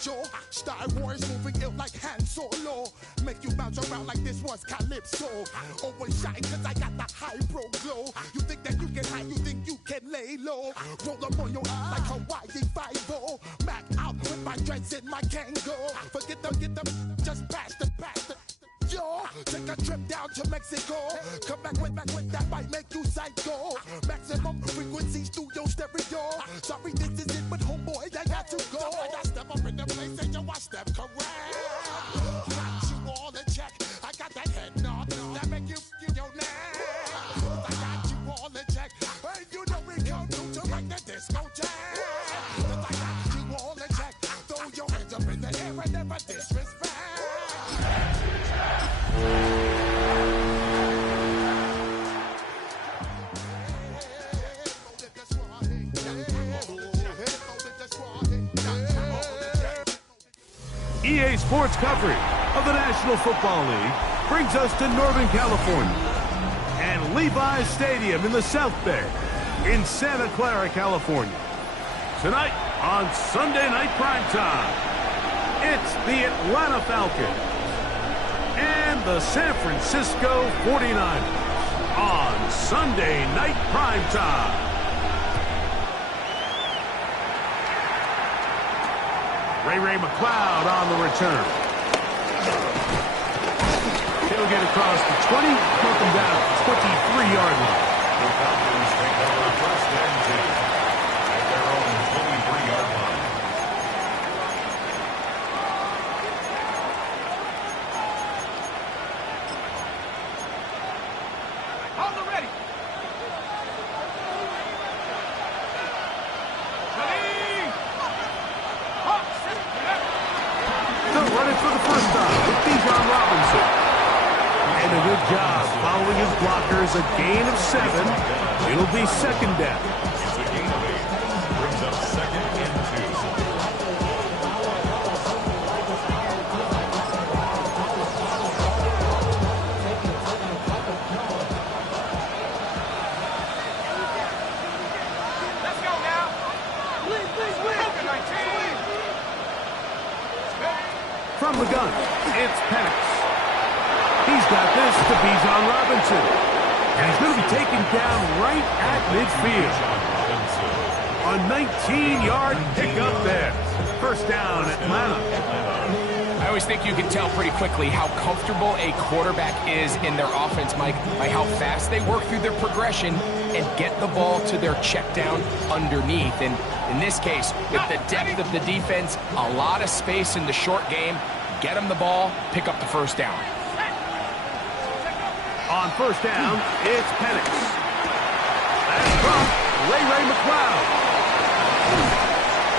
sure. Star Wars moving ill like Han Solo. Make you bounce around like this was Calypso. Always shine cause I got the high pro glow. You think that you can hide, you think you can lay low. Roll up on your ass like Hawaii 5-0. Mac out with my dreads in my Kango. Forget them, just pass the. Yo, take a trip down to Mexico. Come back with that might make you psycho. Maximum frequencies through your stereo. Sorry, this is it, but homeboy, I got to go. I step up in the place and yo, I step correct. Got you all in check. I got that head nod that make you feel your neck. I got you all in check. Hey, you know we come through to like the disco jam. I got you all in check. Throw your hands up in the air and never disrespect. EA Sports coverage of the National Football League brings us to Northern California and Levi's Stadium in the South Bay in Santa Clara, California. Tonight on Sunday Night Primetime, it's the Atlanta Falcons and the San Francisco 49ers on Sunday Night Primetime. Ray McLeod on the return. He'll get across the 20, knock him down 23-yard line. The Falcons take over first and 10 at their own 23-yard line. Hold the ready. They'll run it for the first time with Bijan Robinson. And a good job following his blockers, a gain of 7. It'll be second down. It's a gain of 8. Brings up second and 2. Let's go now. Please, win. From the gun, it's Penix. He's got this to Bijan Robinson. And he's going to be taken down right at midfield. A 19-yard pickup there. First down, Atlanta. I always think you can tell pretty quickly how comfortable a quarterback is in their offense, Mike, by how fast they work through their progression and get the ball to their check down underneath. And in this case, with the depth of the defense, a lot of space in the short game, get them the ball, pick up the first down. On first down, it's Penix. That's from Ray McLeod.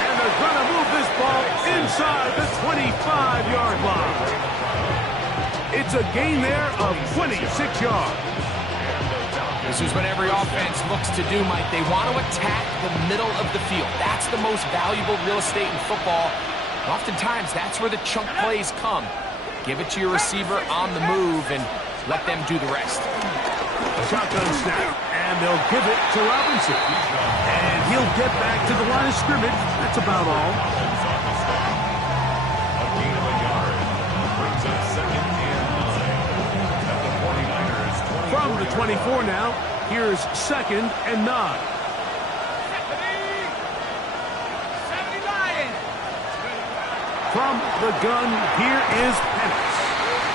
And they're going to move this ball inside the 25-yard line. It's a gain there of 26 yards. This is what every offense looks to do, Mike. They want to attack the middle of the field. That's the most valuable real estate in football. And oftentimes, that's where the chunk plays come. Give it to your receiver on the move and let them do the rest. A shotgun snap, and they'll give it to Robinson. And he'll get back to the line of scrimmage. That's about all. A gain of a yard. Brings up second and 9. At the 49ers 24. From the 24 now, here's second and 9. From the gun, here is Penix.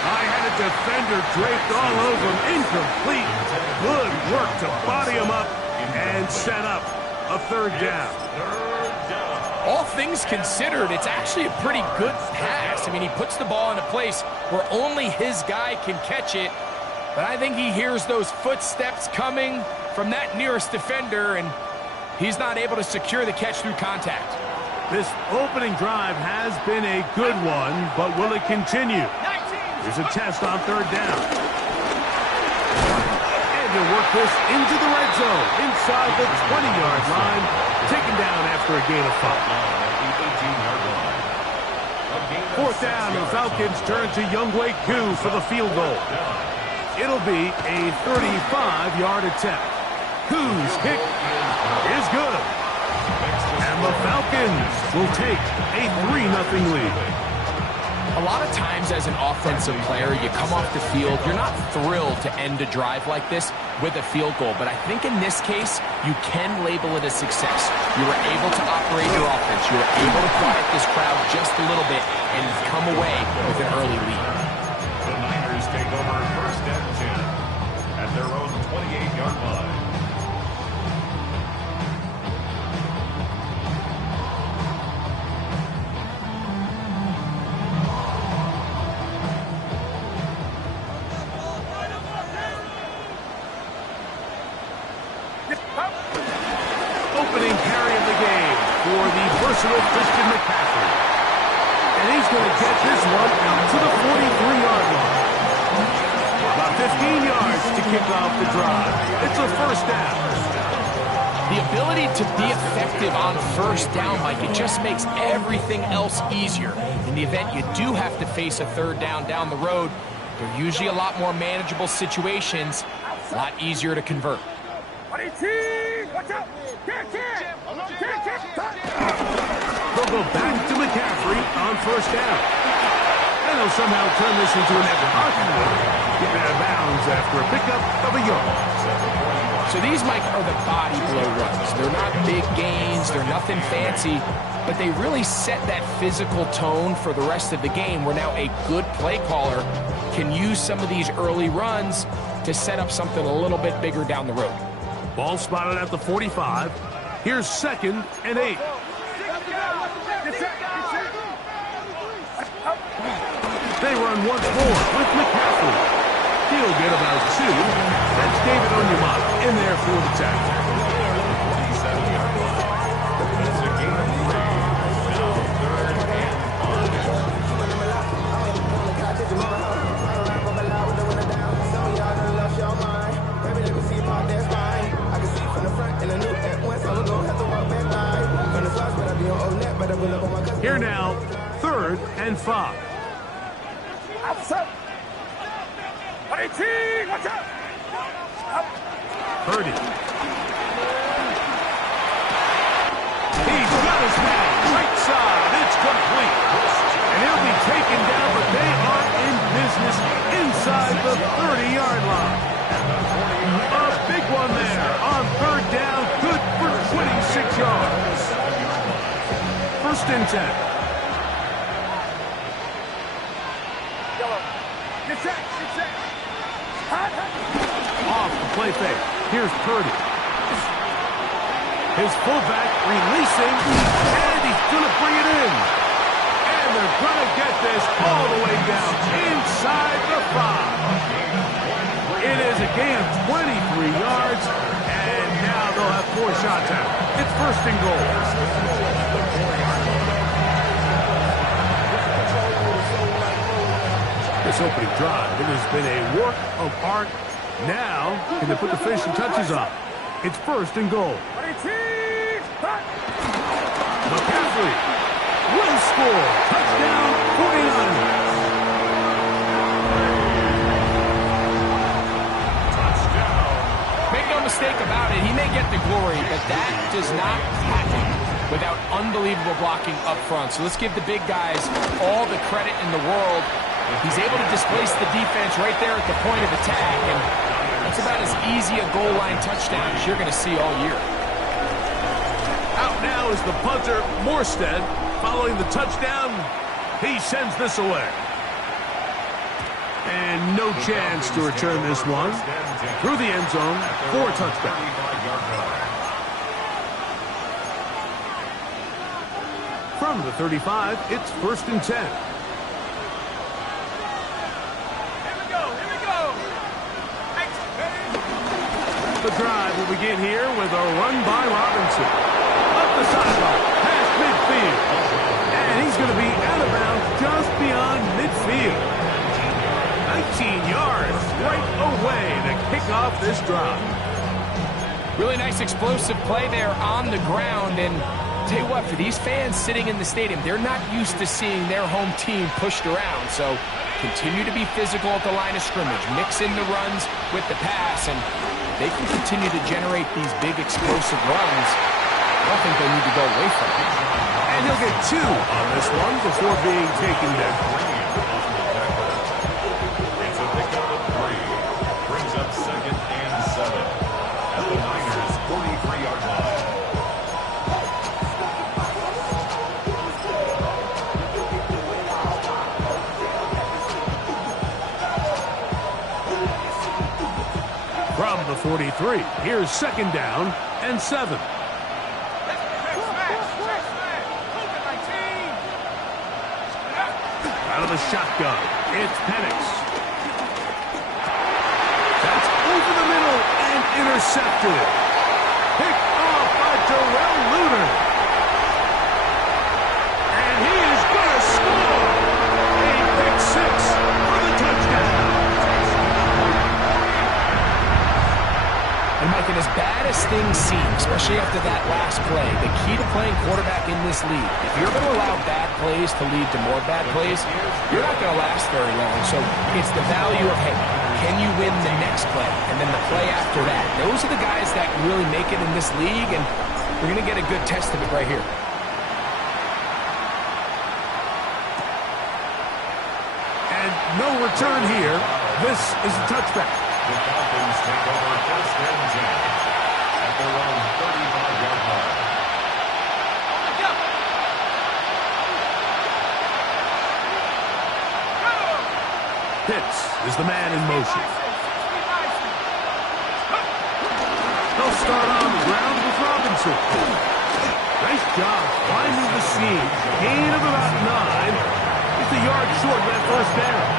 I had a defender draped all over him. Incomplete. Good work to body him up and set up a third down. All things considered, it's actually a pretty good pass. I mean, he puts the ball in a place where only his guy can catch it. But I think he hears those footsteps coming from that nearest defender, and he's not able to secure the catch through contact. This opening drive has been a good one, but will it continue? There's a test on third down. And to work this into the red zone, inside the 20-yard line, taken down after a gain of 5. Fourth down, and the Falcons turn to Younghoe Koo for the field goal. It'll be a 35-yard attempt. Koo's kick is good. And the Falcons will take a 3-0 lead. A lot of times as an offensive player, you come off the field, you're not thrilled to end a drive like this with a field goal. But I think in this case, you can label it a success. You were able to operate your offense. You were able to quiet this crowd just a little bit and come away with an early lead. The Niners take over 1st and 10 at their own 28-yard line. Opening carry of the game for the versatile Christian McCaffrey. And he's going to get this one out to the 43-yard line. About 15 yards to kick off the drive. It's a 1st down. The ability to be effective on 1st down, Mike, it just makes everything else easier. In the event you do have to face a 3rd down the road, they're usually a lot more manageable situations, a lot easier to convert. Watch out! They'll go back to McCaffrey on 1st down. And they'll somehow turn this into an get out of bounds after a pickup of a yard. So these, Mike, are the body blow runs. They're not big gains, they're nothing fancy, but they really set that physical tone for the rest of the game where now a good play caller can use some of these early runs to set up something a little bit bigger down the road. Ball spotted at the 45. Here's 2nd and 8. They run once more with McCaffrey. He'll get about 2. That's David Onyemata in there for the tackle. 47-yard line. That's a gain of 3. Now 3rd and 1. Here now, 3rd and 5. Purdy. He's got his man. Right side. It's complete. And he'll be taken down, but they are in business inside the 30-yard line. A big one there on 3rd down. Good for 26 yards. 1st and 10. Off the play fake. Here's Purdy. His fullback releasing, and he's going to bring it in. And they're going to get this all the way down inside the 5. It is a gain of 23 yards, and now they'll have 4 shots at it. It's 1st and goal. This opening drive, it has been a work of art. Now, can they put the finishing touches on? It's 1st and goal. McCaffrey will score. Touchdown, 49ers. Touchdown. Make no mistake about it, he may get the glory, but that does not happen without unbelievable blocking up front. So let's give the big guys all the credit in the world. He's able to displace the defense right there at the point of attack, and that's about as easy a goal line touchdown as you're going to see all year. Out now is the punter, Morstead. Following the touchdown, he sends this away. And no chance to return this one. Through the end zone for a touchdown. From the 35, it's 1st and 10. The drive will begin here with a run by Robinson. Up the sideline, past midfield. And he's going to be out of bounds just beyond midfield. 19 yards right away to kick off this drive. Really nice explosive play there on the ground. And tell you what, for these fans sitting in the stadium, they're not used to seeing their home team pushed around. So continue to be physical at the line of scrimmage. Mix in the runs with the pass, and they can continue to generate these big explosive runs I don't think they need to go away from it. And he'll get 2 on this one before being taken down. It's a pickup of 3. Brings up 2nd and 7 at the Niners' 43-yard line. From the 43, here's 2nd down and 7. Out of the shotgun, it's Penix. That's over the middle and intercepted. Picked off by Darrell Luter. And he is going to score. A pick 6 for the touchdown. And Mike, and as bad as things seem, especially after that last play, the key to playing quarterback in this league, if you're going to allow bad plays to lead to more bad plays, you're not going to last very long. So it's the value of, hey, can you win the next play and then the play after that? Those are the guys that really make it in this league, and we're going to get a good test of it right here. And no return here. This is a touchback. The Falcons take over 1st and 10 at their own 35-yard line. Pitts is the man in motion. They'll start on the ground with Robinson. Nice job finding the seam. Gain of about 9. It's a yard short of that 1st down.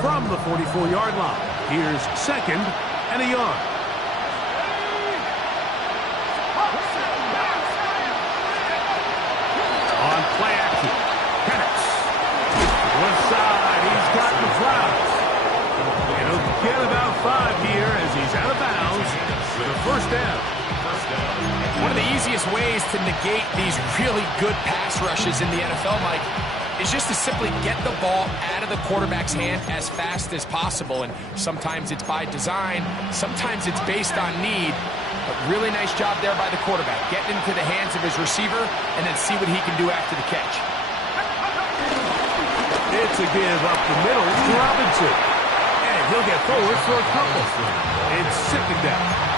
From the 44-yard line, here's 2nd and a yard. On play action, Penix. Left side, he's got the flowers. And he'll get about 5 here as he's out of bounds with a 1st down. One of the easiest ways to negate these really good pass rushes in the NFL, Mike, is just to simply get the ball out of the quarterback's hand as fast as possible. And sometimes it's by design, sometimes it's based on need. But really nice job there by the quarterback, getting into the hands of his receiver and then see what he can do after the catch. It's a give up the middle to Robinson. And he'll get forward for a couple. It's 2nd down.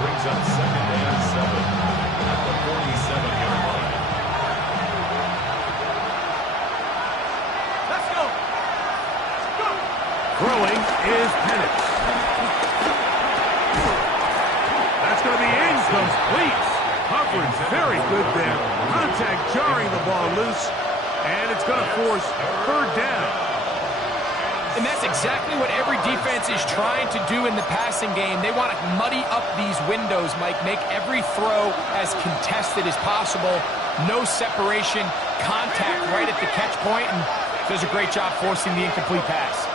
Brings up 2nd and 7 at the 47-yard line. Let's go. Throwing is Penix. That's going to be incomplete. Coverage very good there. Contact jarring the ball loose. And it's going to force 3rd down. And that's exactly what every defense is trying to do in the passing game. They want to muddy up these windows, Mike, make every throw as contested as possible. No separation, contact right at the catch point, and does a great job forcing the incomplete pass.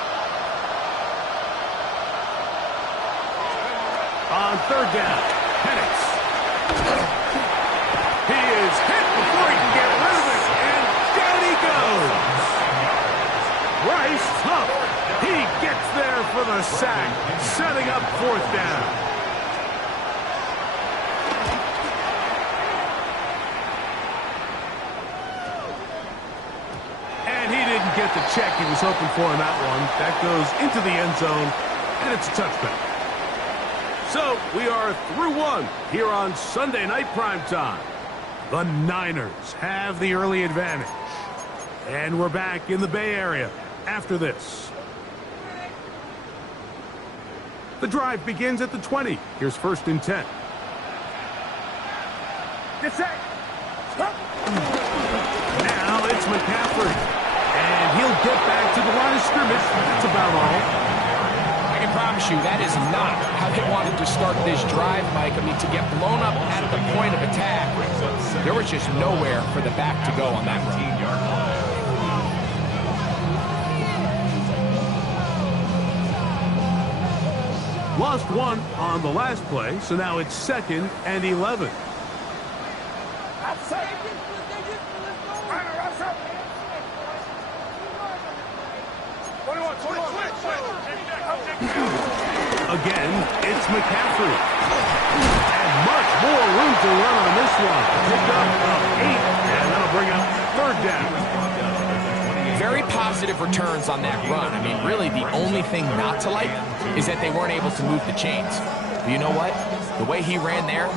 On 3rd down, Penix. He is hit before he can get rid of it, and down he goes. Bryce Huff. He gets there for the sack, setting up 4th down. And he didn't get the check he was hoping for in that one. That goes into the end zone, and it's a touchback. So we are through 1 here on Sunday Night Primetime. The Niners have the early advantage. And we're back in the Bay Area after this. The drive begins at the 20. Here's 1st and 10. Get set. Now it's McCaffrey. And he'll get back to the line of scrimmage. That's about all. I can promise you that is not how they wanted to start this drive, Mike. I mean, to get blown up at the point of attack, there was just nowhere for the back to go on that run. 19-yard line. Lost one on the last play, so now it's 2nd and 11. Again, it's McCaffrey. And much more room to run on this one. Pick up of 8, and that'll bring up 3rd down. Very positive returns on that run. I mean, really, the only thing not to like is that they weren't able to move the chains. But you know what? The way he ran there,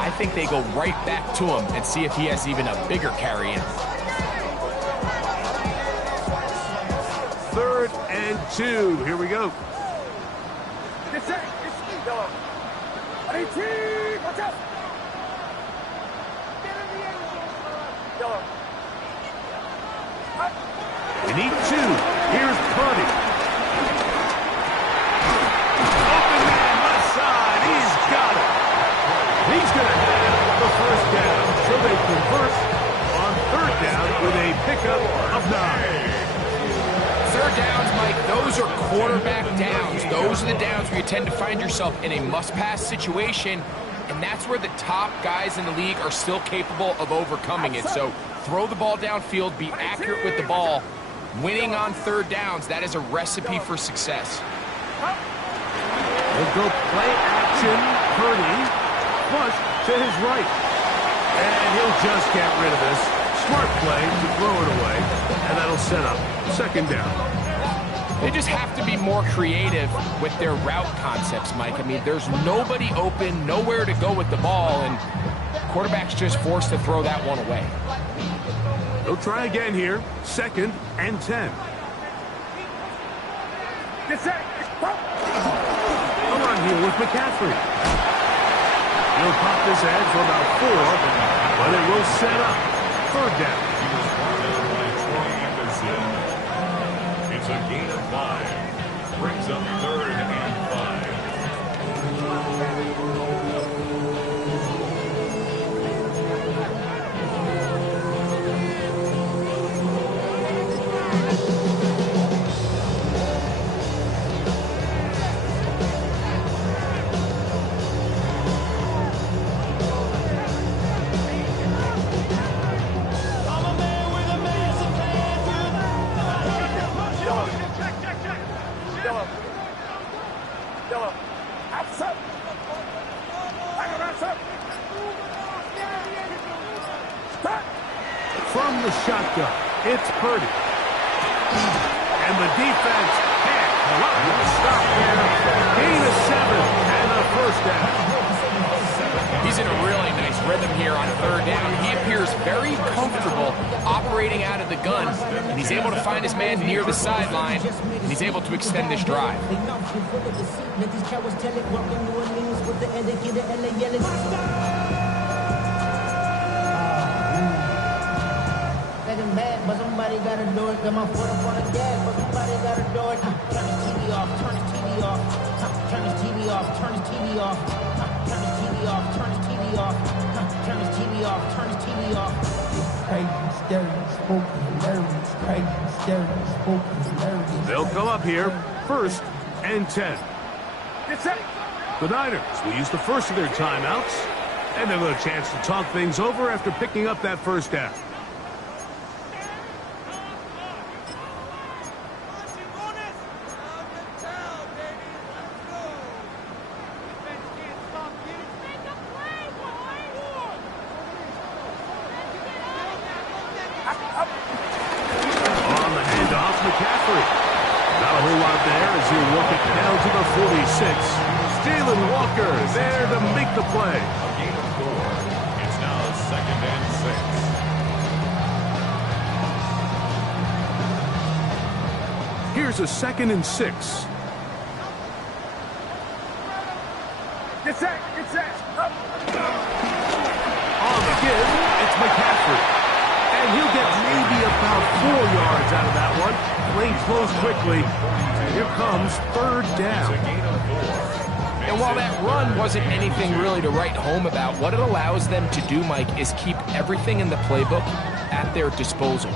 I think they go right back to him and see if he has even a bigger carry in. 3rd and 2. Here we go. Watch out! We need 2. Here's Purdy. Open man, left side. He's got it. He's going to have the 1st down. So they convert on 3rd down with a pickup of 9. 3rd downs, Mike, those are quarterback downs. Those are the downs where you tend to find yourself in a must-pass situation, and that's where the top guys in the league are still capable of overcoming it. So throw the ball downfield, be accurate with the ball. Winning on 3rd downs, that is a recipe for success. We'll go play action. Purdy, flush to his right. And he'll just get rid of this. Smart play to throw it away, and that'll set up 2nd down. They just have to be more creative with their route concepts, Mike. I mean, there's nobody open, nowhere to go with the ball, and quarterback's just forced to throw that one away. They'll try again here. 2nd and 10. Come on here with McCaffrey. He'll pop this head for about 4, but it will set up 3rd down. It's a gain of 5. Brings up 3rd and 5. From the shotgun, it's Purdy. And the defense can't stop there. Gain of 7 and a 1st down. He's in a really nice rhythm here on 3rd down. He appears very comfortable operating out of the gun, and he's able to find his man near the sideline, and he's able to extend this drive. Mad, but somebody gotta do it. Got my foot up on the gas, but somebody gotta do it. Turn his TV off, turn his TV off. Turn his TV off, turn his TV off. Turn his TV off, turn his TV off. Turn his TV off, turn his TV off. Crazy, scary, spooky, hilarious. Crazy, scary, spooky, hilarious. They'll come up here. 1st and 10. The Niners will use the first of their timeouts, and they'll have a chance to talk things over after picking up that 1st down. McCaffrey. Not a whole lot there as he'll work it down to the 46. Jalen Walker there to make the play. A gain of 4. It's now 2nd and 6. Here's a 2nd and 6. Get set. On the give, it's McCaffrey. And he'll get maybe about 4 yards out of that one. Play close quickly. Here comes 3rd down. And while that run wasn't anything really to write home about, what it allows them to do, Mike, is keep everything in the playbook at their disposal.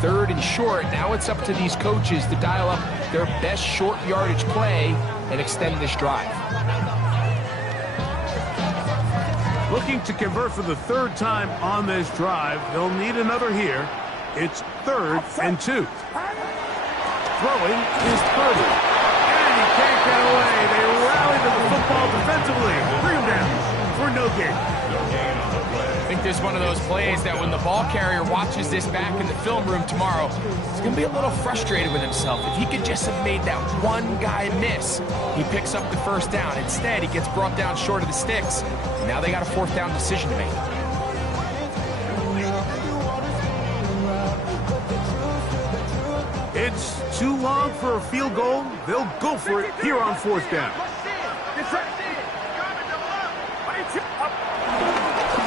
3rd and short, now it's up to these coaches to dial up their best short yardage play and extend this drive. Looking to convert for the third time on this drive. They'll need another here. It's 3rd and 2. Throwing is Purdy. And he can't get away. They rally to the football defensively. Bring him down for no gain. I think this is one of those plays that when the ball carrier watches this back in the film room tomorrow, he's going to be a little frustrated with himself. If he could just have made that one guy miss, he picks up the first down. Instead, he gets brought down short of the sticks. And now they got a 4th down decision to make. It's too long for a field goal. They'll go for it here on 4th down.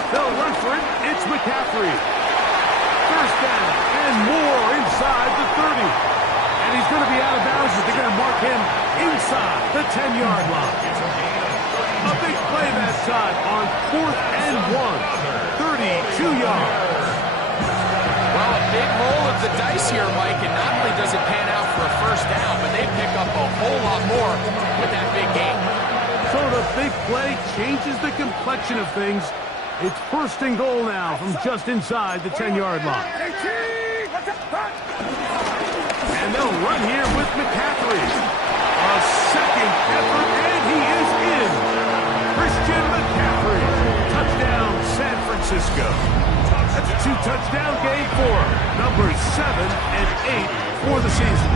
They'll run for it. It's McCaffrey. 1st down and more inside the 30. And he's going to be out of bounds as they're going to mark him inside the 10-yard line. A big play that time on 4th and 1. 32 yards. Well, a big roll of the dice here, Mike, and not only does it pan out for a 1st down, but they pick up a whole lot more with that big game. So the big play changes the complexion of things. It's 1st and goal now from just inside the 10-yard line. And they'll run here with McCaffrey. A second effort, and he is in. Christian McCaffrey. Touchdown, San Francisco. That's a 2-touchdown game for him. Numbers 7 and 8 for the season.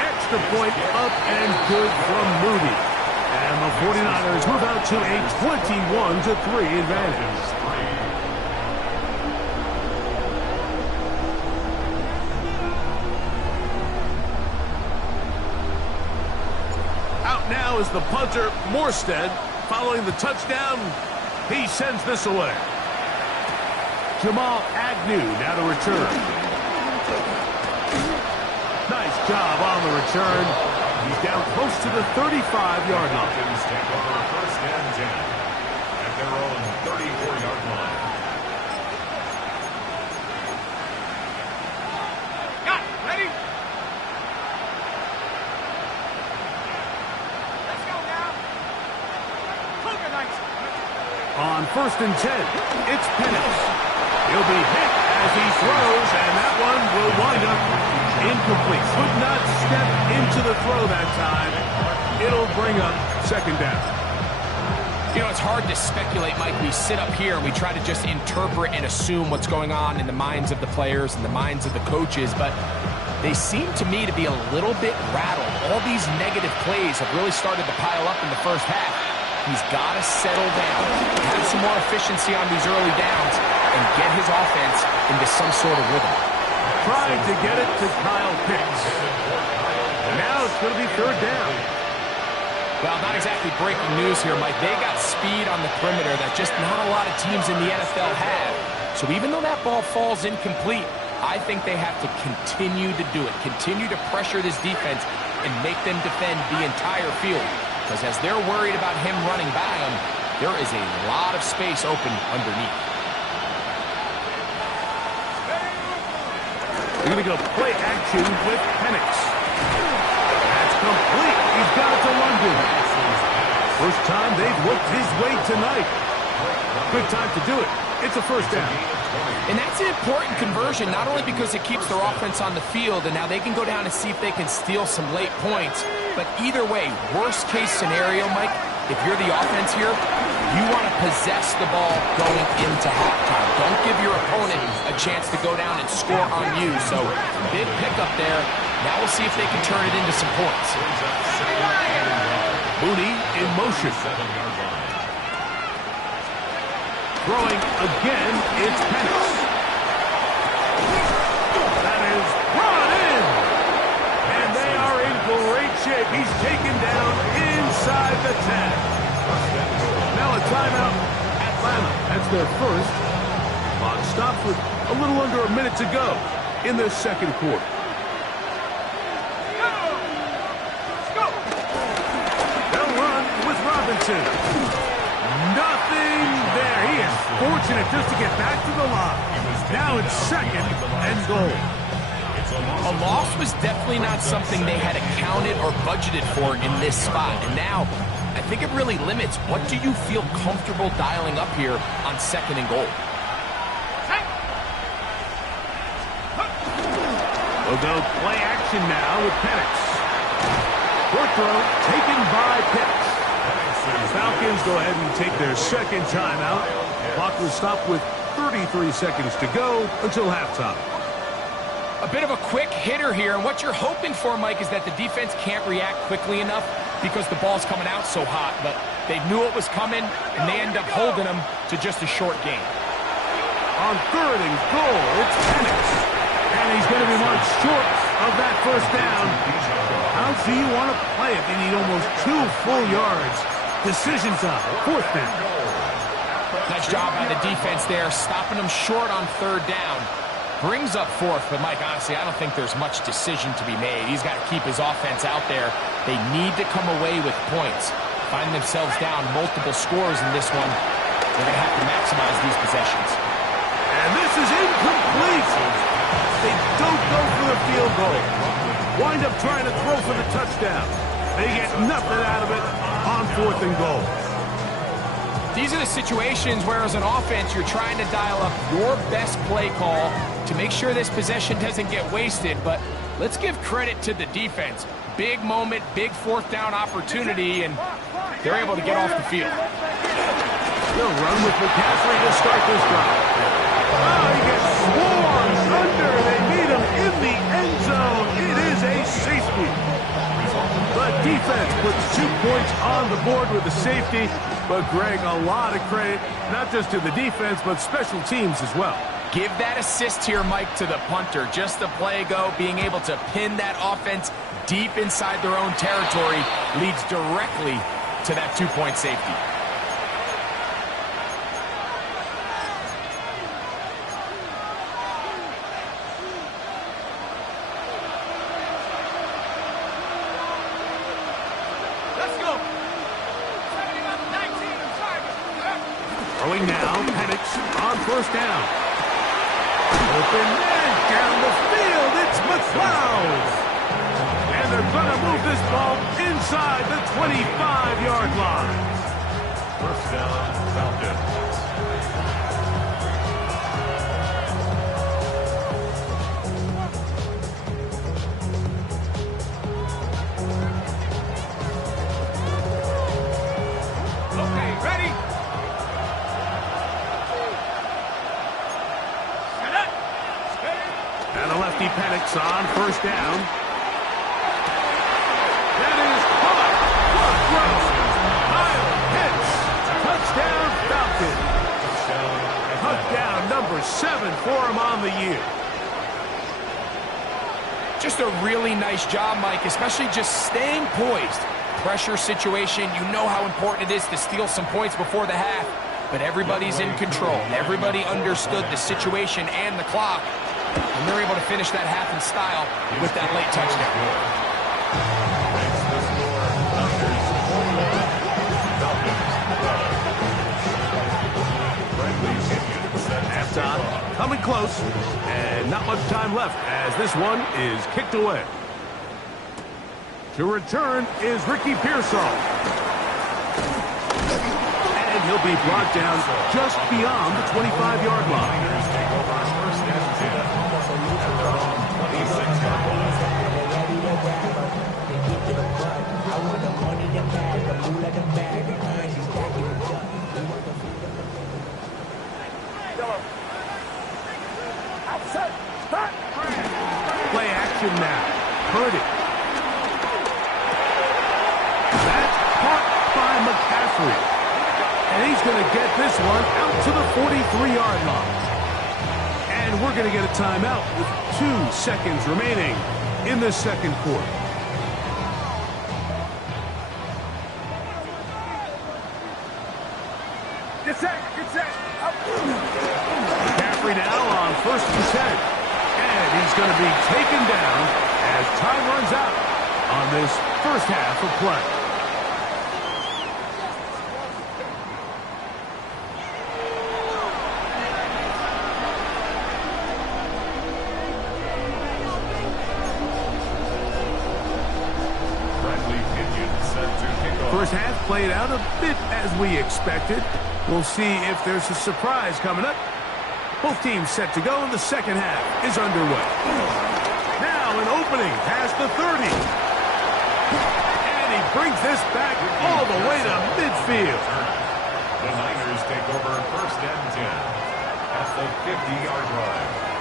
Extra point up and good from Moody. And the 49ers move out to a 21-3 advantage. Out now is the punter, Morstead. Following the touchdown, he sends this away. Jamal Agnew now to return. Nice job on the return. He's down close to the 35-yard line. Take over 1st and 10 at their own 34-yard line. Got it. Ready? Let's go now. Cougar Knights. On 1st and 10, it's Penix. He'll be hit as he throws, and that one will wind up incomplete. Could not step into the throw that time. It'll bring up 2nd down. You know, it's hard to speculate, Mike. We sit up here and we try to just interpret and assume what's going on in the minds of the players and the minds of the coaches, but they seem to me to be a little bit rattled. All these negative plays have really started to pile up in the 1st half. He's got to settle down, have some more efficiency on these early downs, and get his offense into some sort of rhythm. Trying to get it to Kyle Pitts. Now it's going to be 3rd down. Well, not exactly breaking news here, Mike. They got speed on the perimeter that just not a lot of teams in the NFL have. So even though that ball falls incomplete, I think they have to continue to do it. Continue to pressure this defense and make them defend the entire field. Because as they're worried about him running by them, there is a lot of space open underneath. They're going to go play action with Penix. That's complete. He's got it to London. First time they've looked his way tonight. Good time to do it. It's a 1st down. And that's an important conversion, not only because it keeps their offense on the field, and now they can go down and see if they can steal some late points. But either way, worst case scenario, Mike, if you're the offense here, you want to possess the ball going into halftime. Don't give your opponent a chance to go down and score on you. So, big pickup there. Now we'll see if they can turn it into some points. Moody in motion. Throwing again, it's Penix. That is brought in. And they are in great shape. He's taken down inside the 10. Now a timeout, Atlanta. That's their first. Clock stops with a little under a minute to go in the 2nd quarter. They'll run with Robinson. Nothing there. He is fortunate just to get back to the line. Now it's 2nd and goal. A loss was definitely not something they had accounted or budgeted for in this spot. And now, I think it really limits what do you feel comfortable dialing up here on 2nd and goal. We'll go play action now with Penix. Short throw taken by Penix. The Falcons go ahead and take their second timeout. Clock will stop with 33 seconds to go until halftime. A bit of a quick hitter here, and what you're hoping for, Mike, is that the defense can't react quickly enough because the ball's coming out so hot, but they knew it was coming, and they end up holding them to just a short gain. On 3rd and goal, it's Penix, and he's going to be marked short of that first down. How do you want to play it? They need almost 2 full yards. Decision time, 4th down. Nice job by the defense there, stopping them short on 3rd down. Brings up 4th, but Mike, honestly, I don't think there's much decision to be made. He's got to keep his offense out there. They need to come away with points. Find themselves down multiple scores in this one. They're going to have to maximize these possessions. And this is incomplete. They don't go for the field goal. Wind up trying to throw for the touchdown. They get nothing out of it on 4th and goal. These are the situations where, as an offense, you're trying to dial up your best play call to make sure this possession doesn't get wasted. But let's give credit to the defense. Big moment, big 4th down opportunity, and they're able to get off the field. They'll run with McCaffrey to start this drive. Oh, he gets swarmed under. They meet him in the end zone. It is a safety. The defense puts 2 points on the board with the safety. But, Greg, a lot of credit, not just to the defense, but special teams as well. Give that assist here, Mike, to the punter. Just the play go, being able to pin that offense deep inside their own territory leads directly to that 2-point safety. Throwing now, Penix on 1st down. Open man down the field, it's McLeod. And they're going to move this ball inside the 25-yard line. 1st down, Falcons. Penix on 1st down. That is caught. What throw? Kyle Pitts. Touchdown Falcons. Touchdown number 7 for him on the year. Just a really nice job, Mike, especially just staying poised. Pressure situation, you know how important it is to steal some points before the half, but everybody's in control. Everybody understood the situation and the clock. And they're able to finish that half in style with that late touchdown. Halftime coming close, and not much time left as this one is kicked away. To return is Ricky Pearsall. And he'll be brought down just beyond the 25-yard line. Play action now. Purdy. That's caught by McCaffrey. And he's going to get this one out to the 43-yard line. And we're going to get a timeout with 2 seconds remaining in the 2nd quarter. Get set, get set. McCaffrey now on 1st and 10. And he's going to be taken down as time runs out on this first half of play. played out a bit as we expected. We'll see if there's a surprise coming up. Both teams set to go, and the second half is underway. Now an opening past the 30. And he brings this back all the way to midfield. The Niners take over first and 10 at the 50-yard line.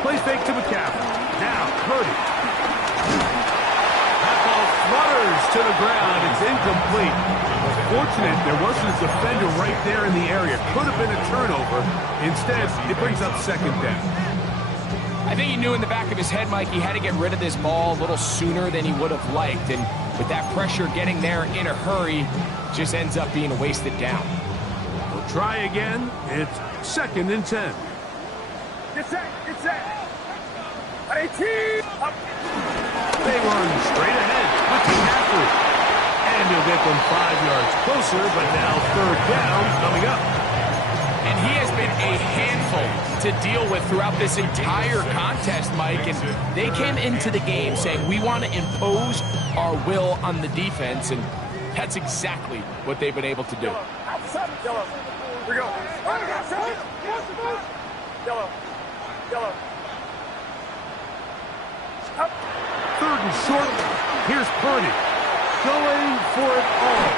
Plays fake to McCaffrey. Now, Purdy. That ball flutters to the ground. It's incomplete. Fortunate there wasn't a defender right there in the area. Could have been a turnover. Instead, it brings up second down. I think he knew in the back of his head, Mike, he had to get rid of this ball a little sooner than he would have liked. And with that pressure getting there in a hurry, just ends up being a wasted down. We'll try again. It's second and 10. Get set. They run straight ahead with McCaffrey. And he'll get them 5 yards closer, but now third down coming up. And he has been a handful to deal with throughout this entire contest, Mike. And they came into the game saying, we want to impose our will on the defense. And that's exactly what they've been able to do. Yellow. Here we go. Yellow. Third and short. Here's Purdy going for it all.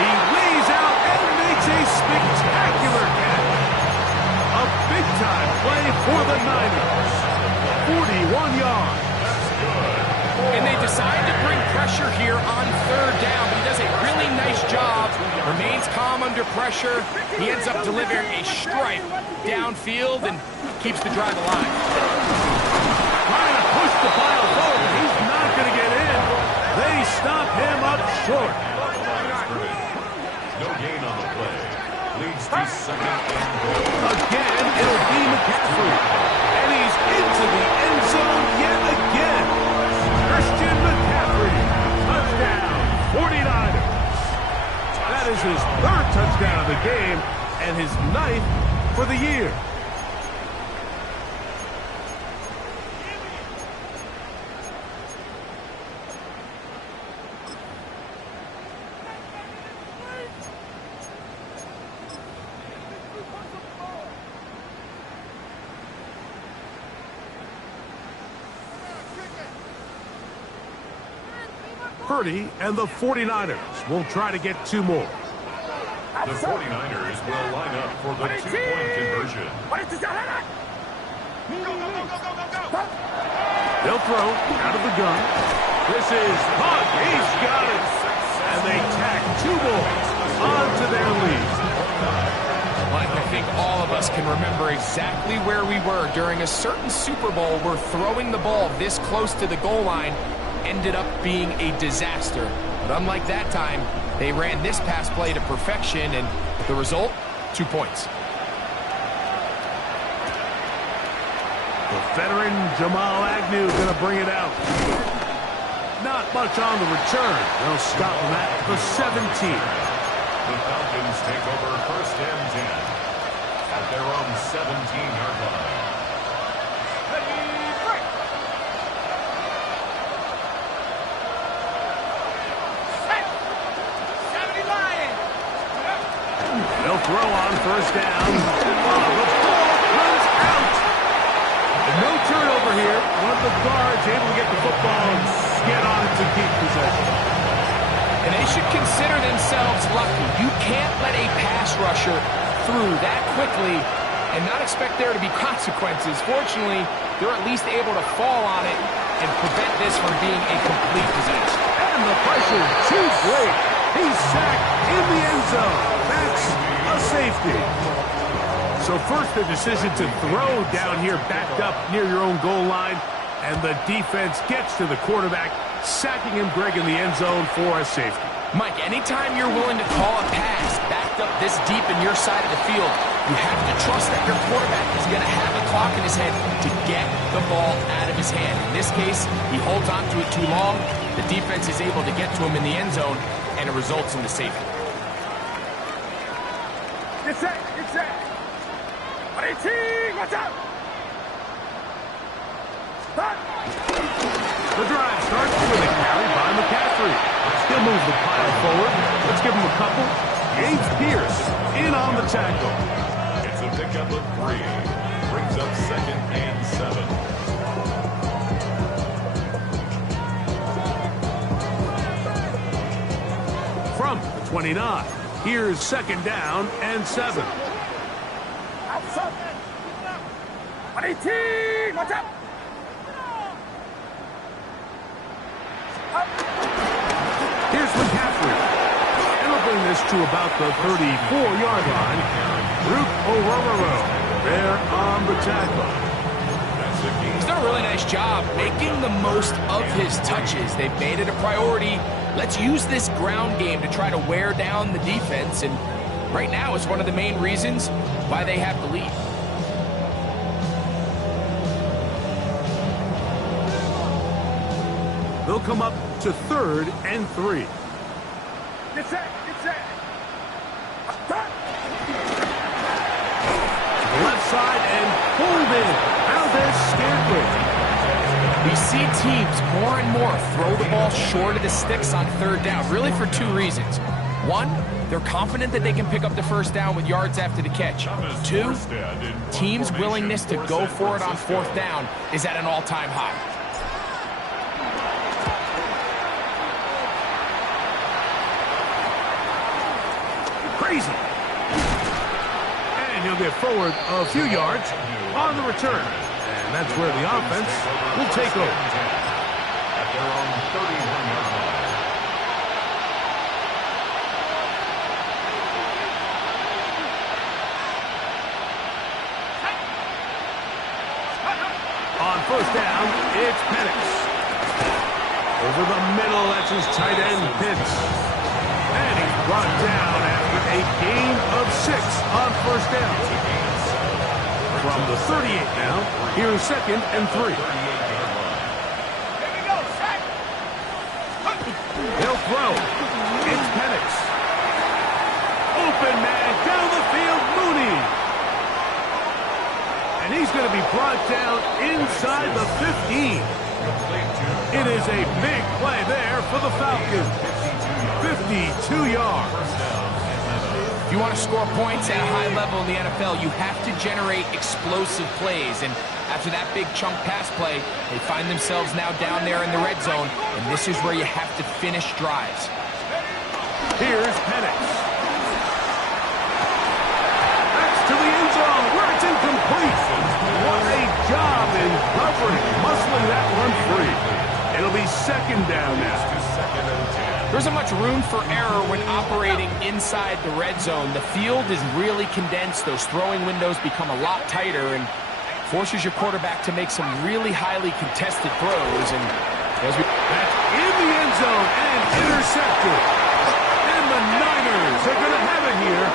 He lays out and makes a spectacular catch. A big-time play for the Niners. 41 yards. And they decide to bring pressure here on third down, but he does a really nice job. Remains calm under pressure. He ends up delivering a strike downfield and keeps the drive alive. Trying to push the pile forward. He's not going to get in. They stop him up short. No gain on the play. Leads to second and goal. Again, it'll be McCaffrey. And he's into the end zone yet again. Christian McCaffrey. Touchdown, 49ers. That is his third touchdown of the game and his 9th for the year. Purdy and the 49ers will try to get 2 more. The 49ers will line up for the 2-point conversion. They'll throw out of the gun. This is Hunt. He's got it. And they tack 2 more onto their lead. Mike, I think all of us can remember exactly where we were during a certain Super Bowl where throwing the ball this close to the goal line ended up being a disaster. But unlike that time, they ran this pass play to perfection, and the result, 2 points. The veteran Jamal Agnew going to bring it out. Not much on the return. They'll stop him at the 17. The Falcons take over first and 10 at their own 17-yard line. They'll throw on first down. The ball runs out. And no turnover here. One of the guards able to get the football and get on it to keep possession. And they should consider themselves lucky. You can't let a pass rusher through that quickly and not expect there to be consequences. Fortunately, they're at least able to fall on it and prevent this from being a complete disaster. And the pressure too great. He's sacked in the end zone. That's a safety. So first the decision to throw down here backed up near your own goal line, and the defense gets to the quarterback, sacking him, Greg, in the end zone for a safety. Mike, anytime you're willing to call a pass backed up this deep in your side of the field, you have to trust that your quarterback is going to have a clock in his head to get the ball out of his hand. In this case, he holds on to it too long. The defense is able to get to him in the end zone, and it results in the safety. Get set, get set. 18, watch out. Stop. The drive starts with a carry by McCaffrey. He'll move the pile forward. Let's give him a couple. James Pierce in on the tackle. It's a pickup of 3. Brings up 2nd and 7. From the 29, here's 2nd down and 7. Outside. 18, watch out. Here's McCaffrey. And he'll bring this to about the 34-yard line. Root O'Rororo there on the tackle. He's done a really nice job making the most of his touches. They've made it a priority. Let's use this ground game to try to wear down the defense. And right now, it's one of the main reasons why they have the lead. They'll come up to 3rd and 3. Get set, get set. Stop. The left side and pulled in. Valdez scared with. We see teams more and more throw the ball short of the sticks on 3rd down, really for 2 reasons. 1, they're confident that they can pick up the 1st down with yards after the catch. 2, teams' willingness to go for it on 4th down is at an all-time high. Crazy. And he'll get forward a few yards on the return. And that's where the offense will take over. At their own 31-yard line. On 1st down, it's Penix. Over the middle, that's his tight end, Pitts. And he's brought down after a gain of 6 on 1st down. From the 38 now, here's 2nd and 3. He'll throw. It's Penix. Open man down the field, Mooney. And he's going to be brought down inside the 15. It is a big play there for the Falcons. 52 yards. If you want to score points at a high level in the NFL, you have to generate explosive plays. And after that big chunk pass play, they find themselves now down there in the red zone. And this is where you have to finish drives. Here's Penix. That's to the end zone where it's incomplete. What a job in covering, muscling that one free. It'll be 2nd down now. There isn't much room for error when operating inside the red zone. The field is really condensed. Those throwing windows become a lot tighter and forces your quarterback to make some really highly contested throws. And that's in the end zone and intercepted. And the Niners are going to have it here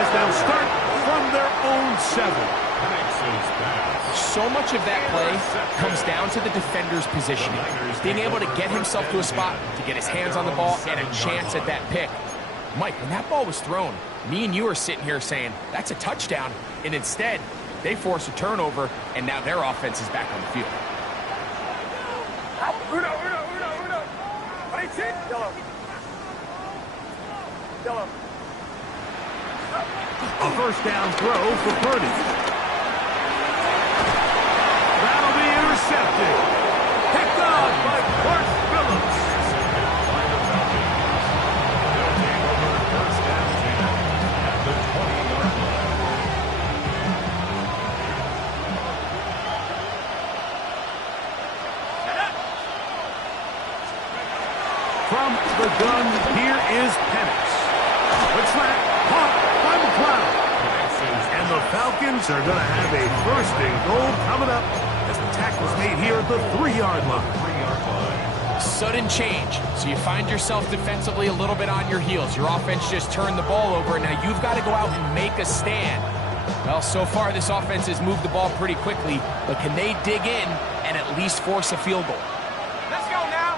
as they'll start from their own 7. So much of that play comes down to the defender's positioning. Being able to get himself to a spot, to get his hands on the ball, and a chance at that pick. Mike, when that ball was thrown, me and you are sitting here saying, that's a touchdown. And instead, they force a turnover, and now their offense is back on the field. Uno. Yellow. A 1st down throw for Purdy. That'll be intercepted. Picked off by Clark Phillips. From the gun, here is Penix. It's that caught by McLeod. And the Falcons are going to have a 1st and goal coming up as the tackle's made here at the 3-yard line. sudden change. So you find yourself defensively a little bit on your heels. Your offense just turned the ball over, and now you've got to go out and make a stand. Well, so far this offense has moved the ball pretty quickly, but can they dig in and at least force a field goal? Let's go now.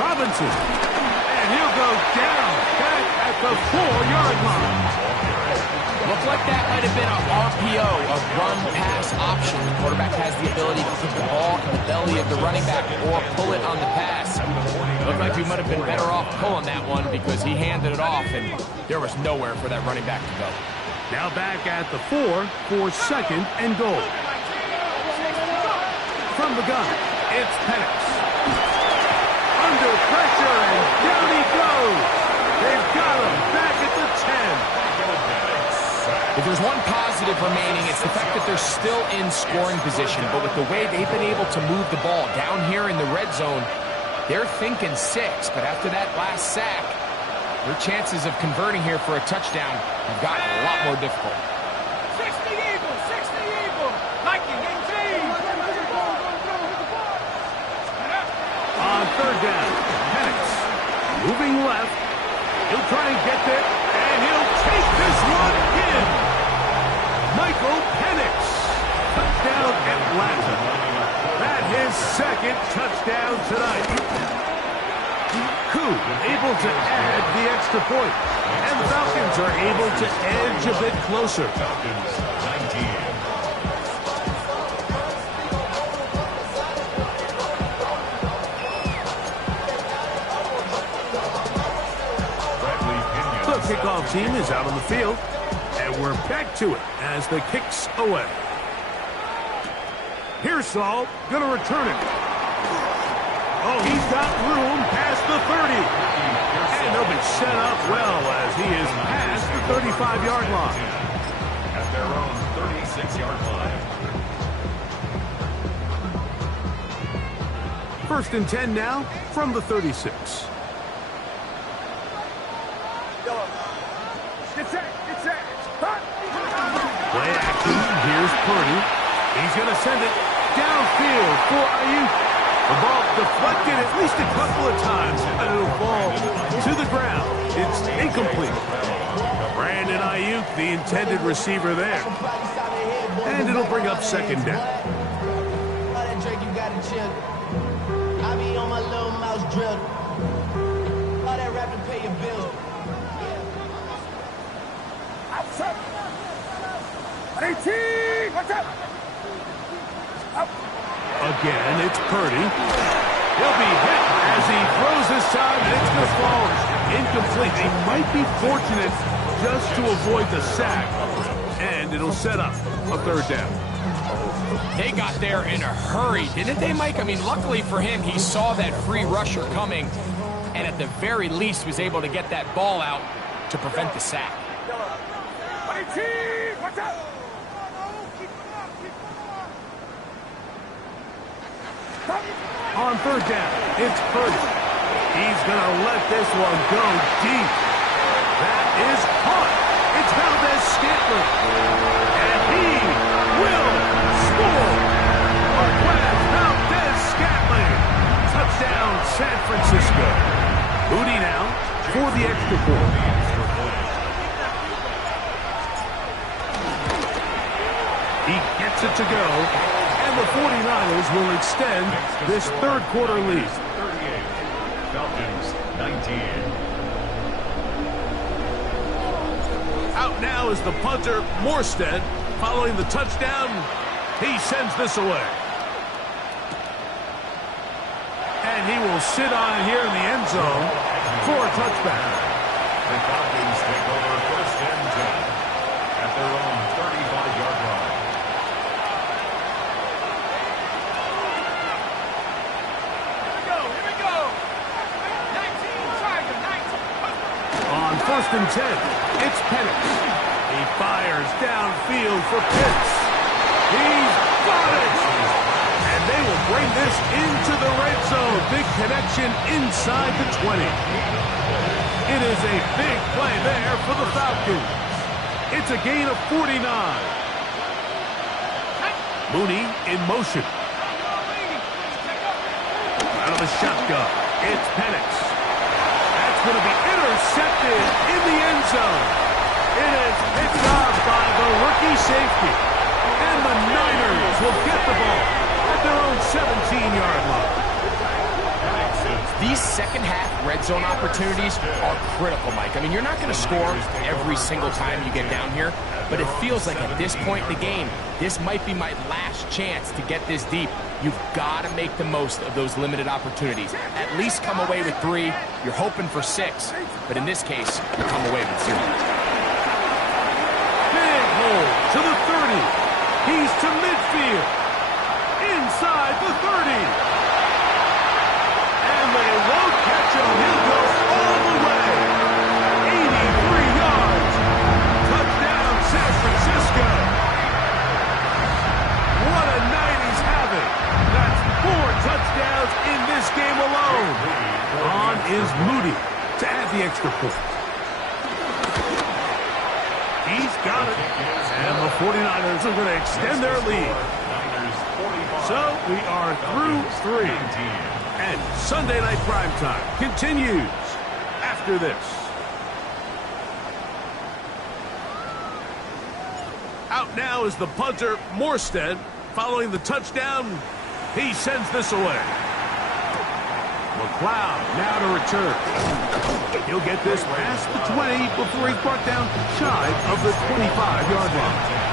Robinson, and he'll go down back at the 4-yard line. Looked like that might have been an RPO, a run-pass option. The quarterback has the ability to put the ball in the belly of the running back or pull it on the pass. Looked like we might have been better off pulling that one because he handed it off, and there was nowhere for that running back to go. Now back at the 4 for second and goal. From the gun, it's Penix. Under pressure, and down he goes. They've got him back at the 10. If there's one positive remaining, it's the fact that they're still in scoring position. But with the way they've been able to move the ball down here in the red zone, they're thinking 6. But after that last sack, their chances of converting here for a touchdown have gotten a lot more difficult. 60 Eagles, 60 Eagles. Viking, 18. On third down, Penix moving left. He'll try and get there, and he'll take this one in. Michael Penix, touchdown Atlanta. That's his second touchdown tonight. Koo able to add the extra point, and the Falcons are able to edge a bit closer. Falcons 19. The kickoff team is out on the field, and we're back to it as the kick's away. Pearsall gonna return it. Oh, he's got room past the 30. And he'll be set up well as he is past the 35-yard line. At their own 36-yard line. First and 10 now from the 36. Play action. Here's Purdy. He's going to send it downfield for Ayuk. The ball deflected at least a couple of times, and it'll fall to the ground. It's incomplete. Brandon Ayuk, the intended receiver there. And it'll bring up second down. I be on my little mouse drill. All that rapping, pay your bills. 18, what's up? Again, it's Purdy. He'll be hit as he throws this time, and it's going to fall incomplete. They might be fortunate just to avoid the sack, and it'll set up a third down. They got there in a hurry, didn't they, Mike? I mean, luckily for him, he saw that free rusher coming, and at the very least was able to get that ball out to prevent the sack. 18, what's up? On third down, it's Purdy. He's going to let this one go deep. That is caught. It's Valdez-Scantling. And he will score. Marquez Valdez-Scantling. Touchdown, San Francisco. Moody now for the extra point. He gets it to go. And the 49ers will extend this third quarter lead. 38. Falcons 19. Out now is the punter, Morstead. Following the touchdown, he sends this away. And he will sit on here in the end zone for a touchback. The Falcons take over first and 10 at their own 35-yard line. First and 10, it's Penix. He fires downfield for Pitts. He's got it! And they will bring this into the red zone. Big connection inside the 20. It is a big play there for the Falcons. It's a gain of 49. Mooney in motion. the shotgun. It's Penix. That's going to be intercepted in the end zone. It is picked off by the rookie safety. And the Niners will get the ball at their own 17-yard line. These second-half red zone opportunities are critical, Mike. I mean, you're not going to score every single time you get down here, but it feels like at this point in the game, this might be my last chance to get this deep. You've got to make the most of those limited opportunities. At least come away with 3. You're hoping for 6, but in this case, you come away with 0. Big hole to the 30. He's to midfield. Inside the 30. And they won't catch him. He'll go all the way. 83 yards. Touchdown, San Francisco. What a night he's having. That's 4 touchdowns in this game alone. On is Moody to add the extra point. He's got it. And the 49ers are going to extend their lead. So we are through 3. And Sunday Night Primetime continues after this. Out now is the punter, Morstead. Following the touchdown, he sends this away. McLeod now to return. He'll get this past the 20 before he's brought down shy of the 25-yard line.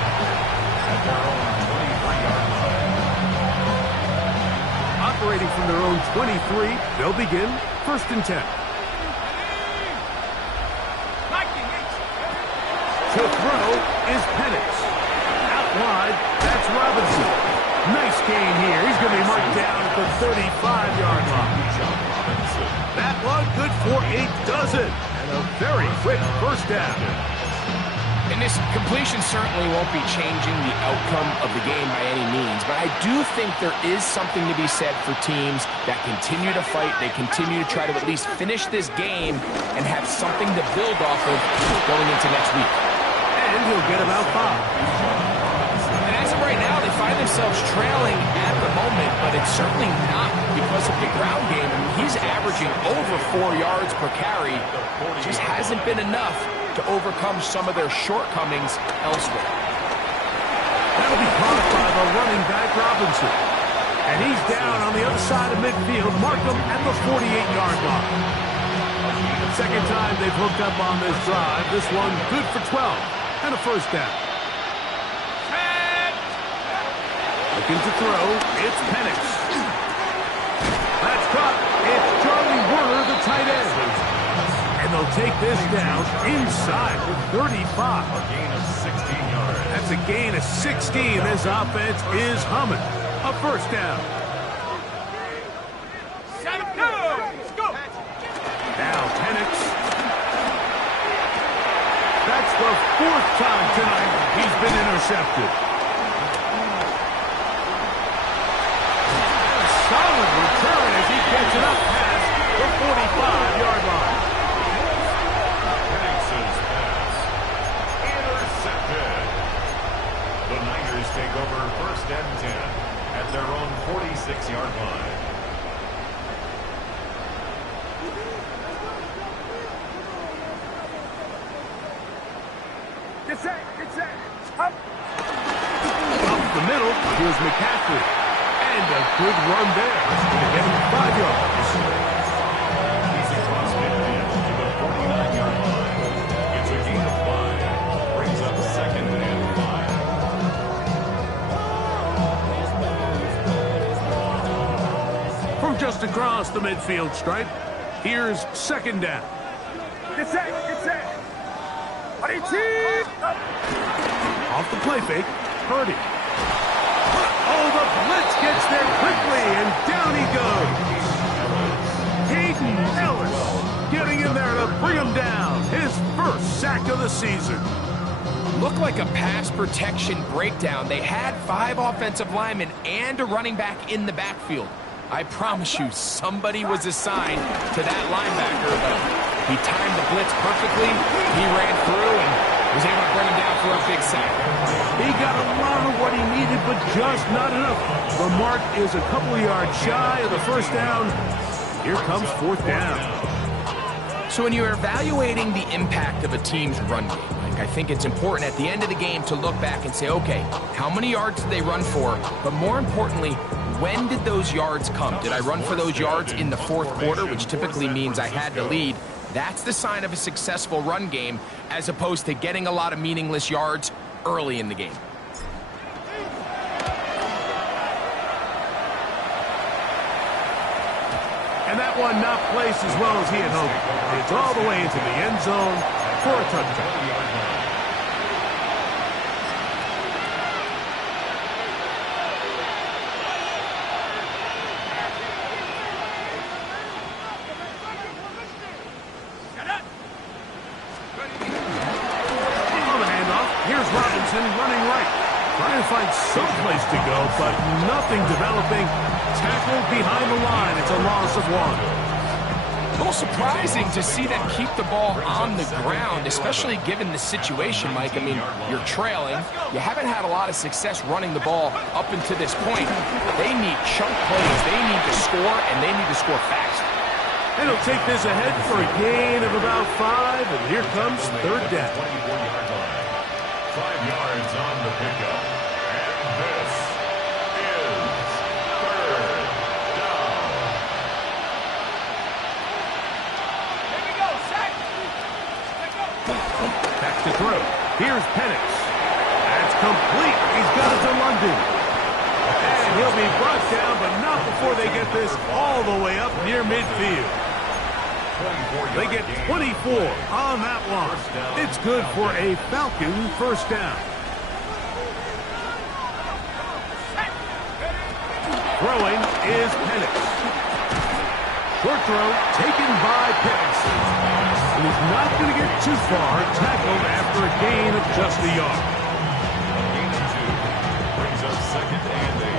Operating from their own 23, they'll begin 1st and 10. To throw is Penix. Out wide, that's Robinson. Nice gain here. He's going to be marked down at the 35-yard line. That one good for a dozen. And a very quick first down. And this completion certainly won't be changing the outcome of the game by any means, but I do think there is something to be said for teams that continue to fight, they continue to try to at least finish this game and have something to build off of going into next week. And he'll get about 5. And as of right now, they find themselves trailing at the moment, but it's certainly not because of the ground game. I mean, he's averaging over 4 yards per carry. Just hasn't been enough to overcome some of their shortcomings elsewhere. That'll be caught by the running back, Robinson. And he's down on the other side of midfield. Mark him at the 48-yard line. Second time they've hooked up on this drive. This one good for 12 and a first down. Looking to throw, it's Penix. That's caught. It's Charlie Werner, the tight end. And they'll take this down inside the 35. A gain of 16 yards. That's a gain of 16. This offense is humming. A first down. Now Penix. That's the 4th time tonight he's been intercepted. And a solid return as he gets it up past the 45-yard line. Penix's pass intercepted. The Niners take over 1st and 10 at their own 46-yard line. Up the middle, here's McCaffrey. And a good run there. It's going to get him 5 yards. He's across midfield to the 49-yard line. It's a gain of 5. Brings up 2nd and 5. From just across the midfield stripe, here's 2nd down. Off the play fake, Purdy. Oh, the blitz gets there quickly, and down he goes. Hayden Ellis getting in there to bring him down. His 1st sack of the season. Looked like a pass protection breakdown. They had 5 offensive linemen and a running back in the backfield. I promise you, somebody was assigned to that linebacker, but he timed the blitz perfectly. He ran through and was able to bring him down for a big sack. He got a lot of what he needed, but just not enough. The mark is a couple yards shy of the first down. Here comes fourth down. So when you're evaluating the impact of a team's run game, I think it's important at the end of the game to look back and say, okay, how many yards did they run for? But more importantly, when did those yards come? Did I run for those yards in the fourth quarter, which typically means I had to lead? That's the sign of a successful run game, as opposed to getting a lot of meaningless yards early in the game. And that one not placed as well as he had hoped. It's all the way into the end zone for a touchdown. Running right, trying to find some place to go, but nothing developing. Tackled behind the line. It's a loss of 1. A little surprising to see them keep the ball on the ground, especially given the situation, Mike. I mean, you're trailing. You haven't had a lot of success running the ball up until this point. They need chunk plays. They need to score, and they need to score fast. And he'll take this ahead for a gain of about 5, and here comes third down. 5 yards on the pickup. And this is third down. Here we go, set. Let's go. Back to throw. Here's Penix. That's complete. He's got it to London. And he'll be brought down, but not before they get this all the way up near midfield. They get 24 on that one. It's good for a Falcon first down. Throwing is Penix. Short throw taken by Penix. And he's not going to get too far, tackled after a gain of just a yard. A gain of 2 brings up second and 8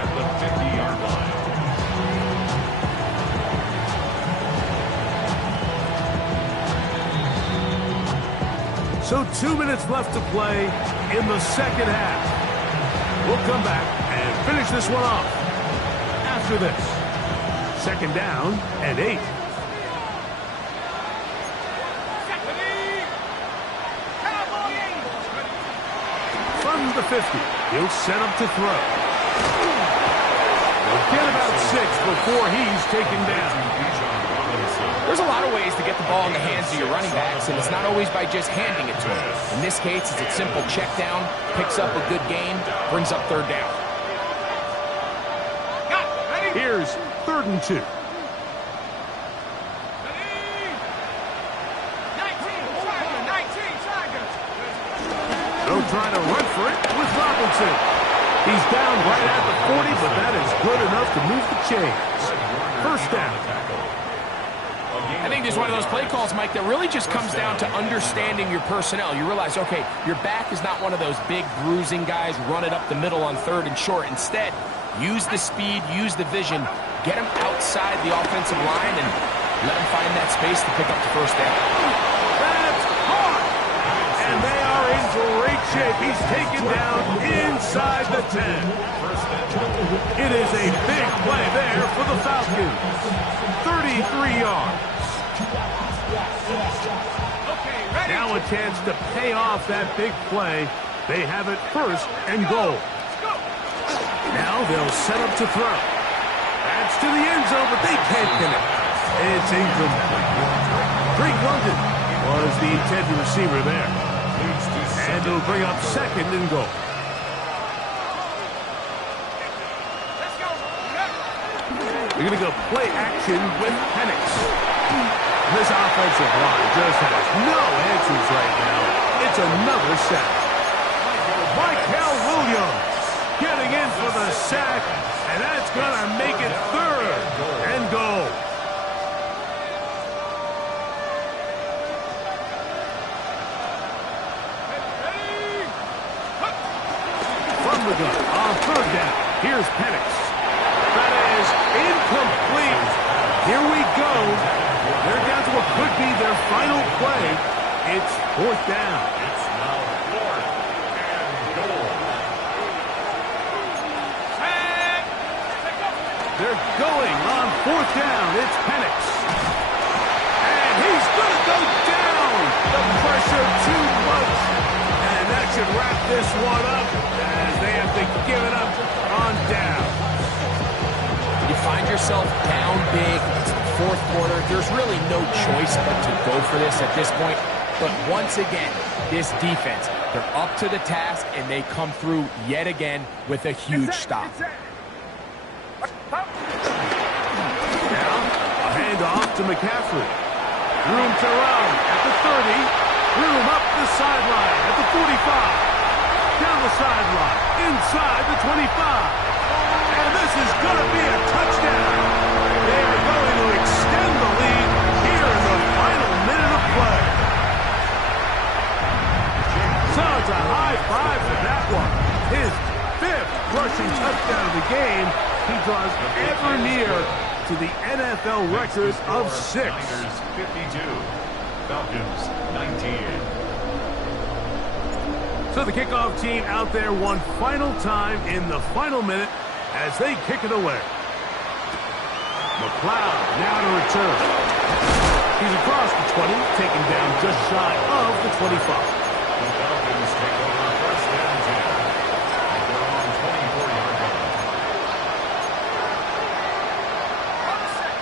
at the 50-yard line. So 2 minutes left to play in the second half. We'll come back and finish this one off after this. Second down and 8. From the 50, he'll set up to throw. He'll get about 6 before he's taken down. There's a lot of ways to get the ball in the hands of your running backs, and it's not always by just handing it to them. In this case, it's a simple check down, picks up a good gain, brings up third down. Here's 3rd and 2. They'll try to run for it with Robinson. He's down right at the 40, but that is good enough to move the chains. First down. I think this is one of those play calls, Mike, that really just comes down to understanding your personnel. You realize, okay, your back is not one of those big bruising guys, run it up the middle on 3rd and short. Instead, use the speed, use the vision, get him outside the offensive line, and let him find that space to pick up the first down. That's hard! And they are in great shape. He's taken down inside the 10. It is a big play there for the Falcons. 33 yards. Now a chance to pay off that big play. They have it 1st and goal. Now they'll set up to throw. That's to the end zone, but they can't connect. It's incomplete. Drake London was the intended receiver there. And it'll bring up 2nd and goal. They're going to go play action with Penix. This offensive line just has no answers right now. It's another sack. Michael Williams getting in for the sack, and that's going to make it 3rd and goal. From the gun on 3rd down, here's Penix. That is incomplete. Here we go. They're down to what could be their final play. It's 4th down. It's now 4th and goal. They're going on 4th down. It's Penix. And he's going to go down. The pressure too much. And that should wrap this one up as they have to give it up on down. You find yourself down big. It's the 4th quarter. There's really no choice but to go for this at this point. But once again, this defense, they're up to the task, and they come through yet again with a huge stop. Now, a handoff to McCaffrey. Room to run at the 30. Room up the sideline at the 45. Down the sideline, inside the 25. And this is going to be a touchdown. They are going to extend the lead here in the final minute of play. So it's a high five for that one. His 5th rushing touchdown of the game. He draws ever near to the NFL record of 6. Niners 52, Falcons 19. So the kickoff team out there one final time in the final minute as they kick it away. McLeod now to return. He's across the 20, taken down just shy of the 25. The Falcons take over 1st and 10. They're on 24-yard line.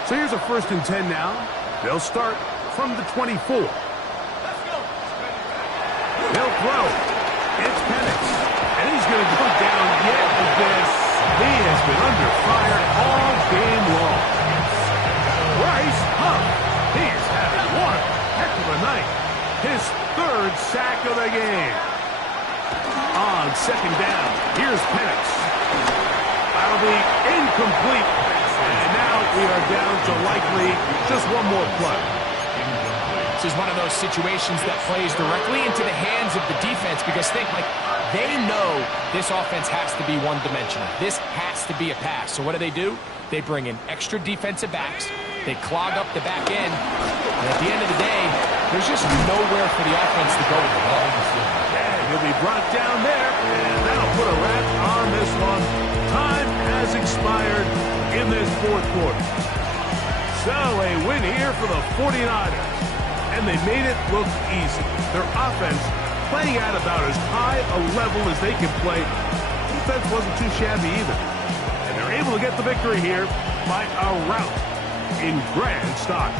So here's a 1st and 10 now. They'll start from the 24. They'll throw. It's Penix. And he's going to go down yet again. He has been under fire all game long. Bryce Huff. He is having one heck of a night. His 3rd sack of the game. On 2nd down, here's Penix. That'll be incomplete. And now we are down to likely just one more play. This is one of those situations that plays directly into the hands of the defense because think, like, they know this offense has to be one-dimensional. This has to be a pass. So what do? They bring in extra defensive backs. They clog up the back end. And at the end of the day, there's just nowhere for the offense to go with the ball. And he'll be brought down there, and that'll put a wrap on this one. Time has expired in this 4th quarter. So a win here for the 49ers. And they made it look easy. Their offense playing at about as high a level as they can play. Defense wasn't too shabby either. And they're able to get the victory here by a rout in grand style.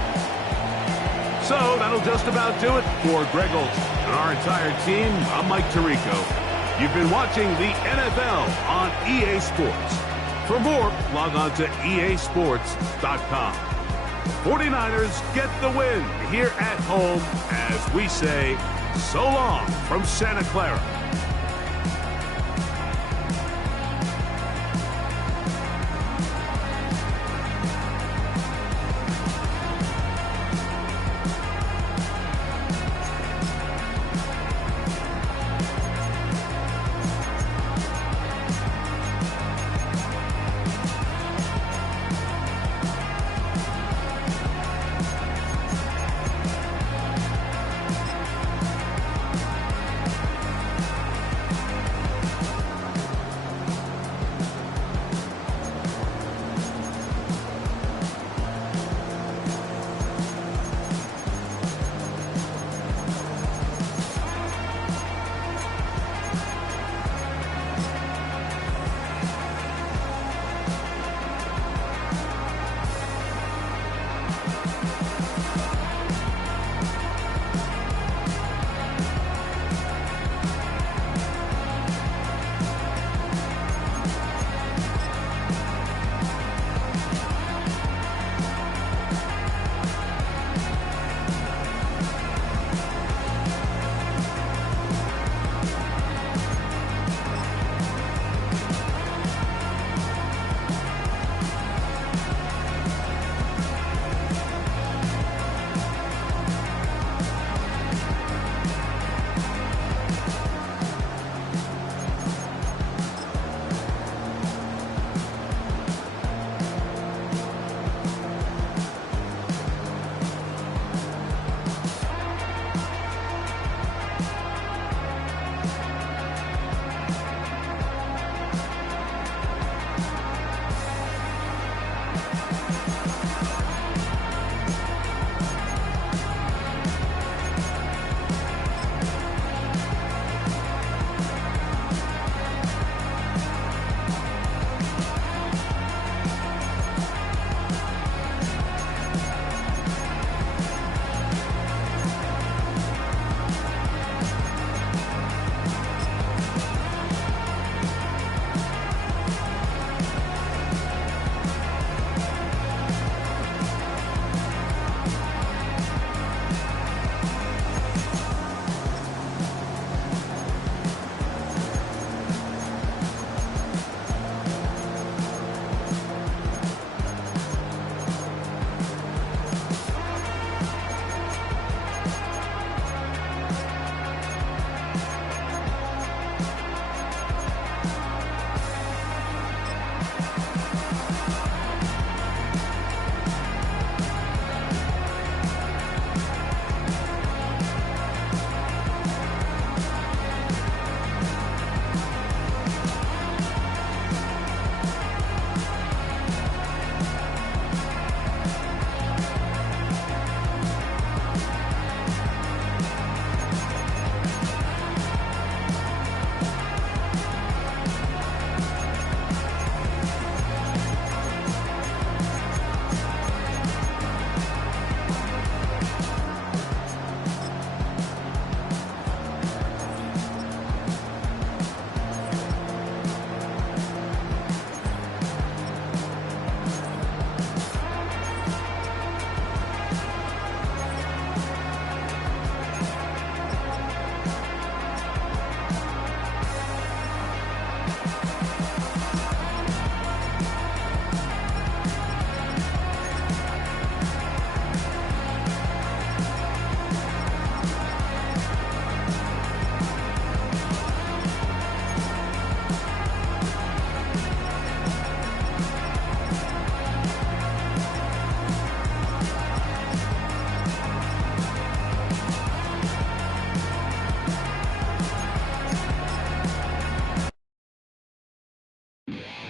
So that'll just about do it for Greg Olson and our entire team. I'm Mike Tirico. You've been watching the NFL on EA Sports. For more, log on to easports.com. 49ers get the win here at home as we say so long from Santa Clara.